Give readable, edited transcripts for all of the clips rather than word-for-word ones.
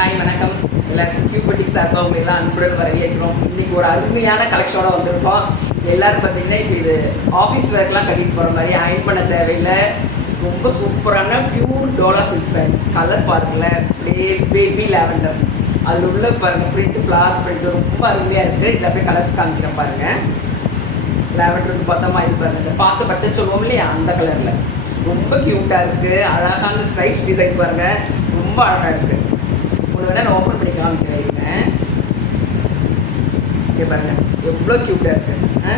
Hi வணக்கம் எல்லாருக்கும் கியூபட்டிக் சார்பாக உங்களை எல்லாம் அன்புடன் வரவேற்கிறோம். இன்றைக்கி ஒரு அருமையான கலெக்ஷனோட வந்திருக்கோம். எல்லோரும் பார்த்தீங்கன்னா இப்போ இது ஆஃபீஸ் வேர்க்கெலாம் கட்டிட்டு போகிற மாதிரி அயன் பண்ண தேவையில்லை. ரொம்ப சூப்பரான pure Dola silk sarees. Colour பாருங்களேன், அப்படியே பேபி லாவெண்டர், அதில் உள்ள பாருங்கள் பிரிண்ட், ஃப்ளார் பிரிண்ட் ரொம்ப அருமையாக இருக்குது. இதில் அப்படியே கலர்ஸ் காமிக்கிறேன் பாருங்கள். லாவெண்டருக்கு பார்த்தோமா இது பாருங்கள், இந்த பாச பச்சை சொல்லுவோம் இல்லையா, அந்த கலரில் ரொம்ப க்யூட்டாக இருக்குது. அழகான ஸ்ட்ரைப்ஸ் டிசைன் பாருங்கள், ரொம்ப அழகாக இருக்குது. ஒன்று வேணால் நான் ஓப்பன் பண்ணி காமிக்கிறேன். இங்கே பாருங்கள் எவ்வளோ க்யூட்டாக இருக்குது.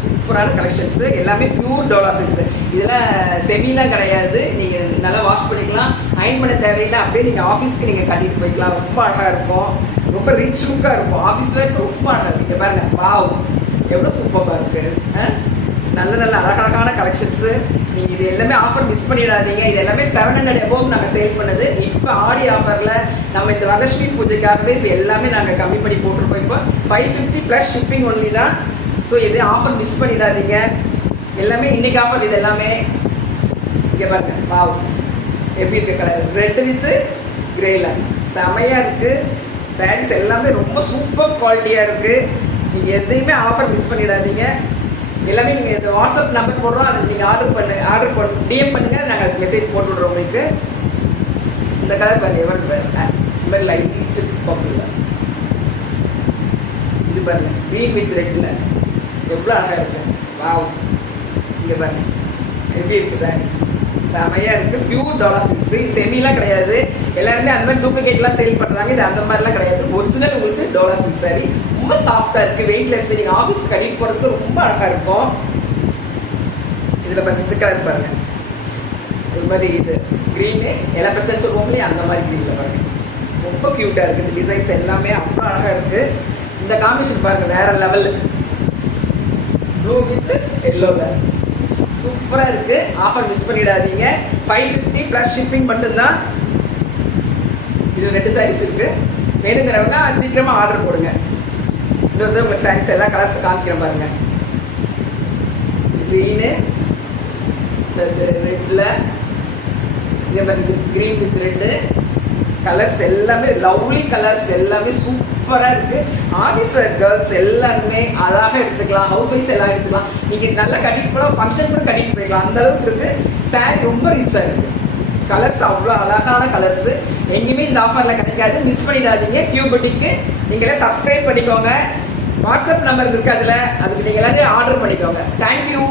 சூப்பரான கலெக்ஷன்ஸு, எல்லாமே பியூர் டோலா சில்க்ஸு. இதெல்லாம் செமிலாம் கிடையாது. நீங்கள் நல்லா வாஷ் பண்ணிக்கலாம், அயன் பண்ண தேவையில்லை. அப்படியே நீங்கள் ஆஃபீஸ்க்கு நீங்கள் கட்டிட்டு போய்க்கலாம். ரொம்ப அழகாக இருக்கும், ரொம்ப ரிச் லுக்காக இருக்கும். ஆஃபீஸ் வேர்க்கு ரொம்ப அழகாக இருக்குது. இங்கே பாருங்கள், வாவ் எவ்வளோ சூப்பராக இருக்குது. நல்ல நல்ல அழகழகான கலெக்ஷன்ஸு. நீங்கள் இது எல்லாமே ஆஃபர் மிஸ் பண்ணிடாதீங்க. இது எல்லாமே 700 above நாங்கள் சேல் பண்ணது. இப்போ ஆடி ஆஃபரில் நம்ம இந்த வரலட்சுமி பூஜைக்காகவே இப்போ எல்லாமே நாங்கள் கம்மி பண்ணி போட்டிருக்கோம். இப்போ 550 ப்ளஸ் ஷிப்பிங் ஒன்லி தான். ஸோ இது ஆஃபர் மிஸ் பண்ணிடாதீங்க. எல்லாமே இன்றைக்கி ஆஃபர். இது எல்லாமே இங்கே பாருங்கள், வாவ் எப்படி இருக்க கலர், ரெட் வித்து கிரேல செமையாக இருக்குது. சாரீஸ் எல்லாமே ரொம்ப சூப்பர் குவாலிட்டியாக இருக்குது. நீங்கள் எதையுமே ஆஃபர் மிஸ் பண்ணிடாதீங்க. எல்லாமே நீங்கள் இந்த வாட்ஸ்அப் நம்பர் போடுறோம், அதில் நீங்கள் ஆர்டர் பண்ணி டிஎம் பண்ணுங்கள், நாங்கள் மெசேஜ் போட்டு விட்றோம் உங்களுக்கு. இந்த கலர் பாருங்கள், இந்த மாதிரி லைட்டு பப்பில் இது பாருங்கள், க்ரீன் வித் ரெட்டில் எவ்வளோ அழகாக இருக்குது. வாவ் இங்கே பாருங்கள் எப்படி இருக்குது சாரி, செமையாக இருக்குது. பியூர் டோலா சில்க்ஸ், செமிலாம் கிடையாது. எல்லாருமே அந்த மாதிரி டூப்ளிகேட்லாம் சேல் பண்ணுறாங்க. இது அந்த மாதிரிலாம் கிடையாது. ஒரிஜினல் உங்களுக்கு டோலா சில்க் சாரி ரொம்ப சாஃப்டாக இருக்குது, வெயிட்லெஸ். நீங்கள் ஆஃபீஸ்க்கு கட்டிட்டு போகிறதுக்கு ரொம்ப அழகாக இருக்கும். இதில் பாருங்கள், இந்த கலர் பாருங்கள், ஒரு மாதிரி இது க்ரீனு இலை பச்சைன்னு சொல்லுவோம் இல்லையா, அந்த மாதிரி க்ரீனில் பாருங்கள் ரொம்ப க்யூட்டாக இருக்குது. இந்த டிசைன்ஸ் எல்லாமே அவ்வளோ அழகாக இருக்குது. இந்த காம்பினேஷன் பாருங்கள், வேறு லெவல். ப்ளூ வித் எல்லோவில் சூப்பராக இருக்குது. ஆஃபர் மிஸ் பண்ணிடாதீங்க. 550 ப்ளஸ் ஷிப்பிங் மட்டும்தான். இது 2 சாரீஸ் இருக்குது. வேணுங்கிறவங்க சீக்கிரமாக ஆர்டர் போடுங்க. இது வந்து உங்கள் சாரீஸ் எல்லாம் கலர்ஸ் காமிக்கிறேன் பாருங்கள். க்ரீனு ரெட்டில், இதே மாதிரி இது க்ரீன் வித் ரெட்டு கலர்ஸ் எல்லாமே லவ்லி கலர்ஸ், எல்லாமே சூப்பராக இருக்குது. ஆஃபீஸ் வேர் கேர்ள்ஸ் எல்லாருமே அழகாக எடுத்துக்கலாம். ஹவுஸ் ஒய்ஃப்ஸ் எல்லாம் எடுத்துக்கலாம். நீங்கள் நல்லா கட்டிட்டு போனால் ஃபங்க்ஷன் கூட கட்டிட்டு போய்க்கலாம், அந்தளவுக்கு இருக்குது. சாரீ ரொம்ப ரிச்சாக இருக்குது. கலர்ஸ் அவ்வளோ அழகான கலர்ஸு. எங்கேயுமே இந்த ஆஃபரில் கிடைக்காது, மிஸ் பண்ணிடாதீங்க. கியூபட்டிக்கு நீங்களே சப்ஸ்கிரைப் பண்ணிக்கோங்க. வாட்ஸ்அப் நம்பர் இருக்குது அதில், அதுக்கு நீங்கள் எல்லாமே ஆர்டர் பண்ணிக்கோங்க. தேங்க்யூ.